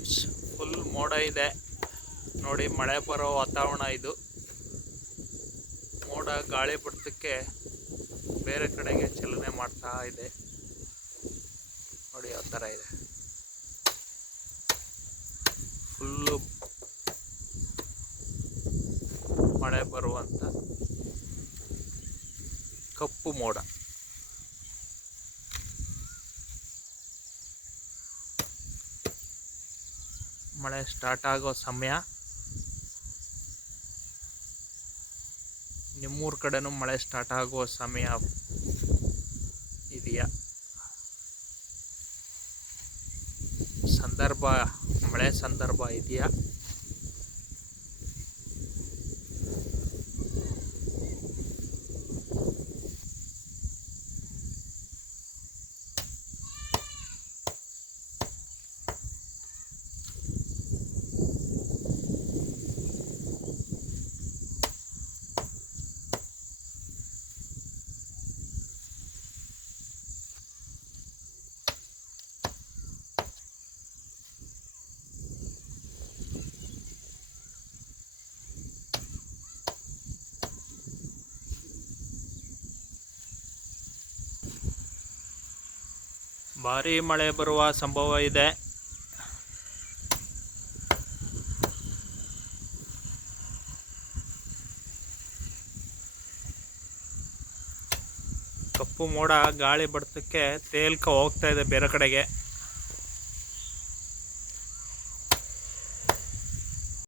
Friends, full ಮೋಡ ಇದೆ ನೋಡಿ. ಮಳೆ ಬರೋ ವಾತಾವರಣ ಇದು. ಮೋಡ ಗಾಳಿ ಬರ್ತಕ್ಕೆ ಬೇರೆ ಕಡೆಗೆ ಚಲನೆ ಮಾಡ್ತಾ ಇದೆ ನೋಡಿ. ಯಾವ ಥರ ಇದೆ, ಫುಲ್ಲು ಮಳೆ ಬರುವಂಥ ಕಪ್ಪು ಮೋಡ. ಮಳೆ ಸ್ಟಾರ್ಟ್ ಆಗೋ ಸಮಯ. ನಿಮ್ಮೂರ ಕಡೆನೂ ಮಳೆ ಸ್ಟಾರ್ಟ್ ಆಗೋ ಸಮಯ ಇದೆಯಾ? ಮಳೆ ಸಂದರ್ಭ ಇದೆಯಾ? ಭಾರೀ ಮಳೆ ಬರುವ ಸಂಭವ ಇದೆ. ಕಪ್ಪು ಮೋಡ ಗಾಳಿ ಬಡ್ತಕ್ಕೆ ತೇಲ್ಕ ಹೋಗ್ತಾ ಇದೆ ಬೇರೆ ಕಡೆಗೆ.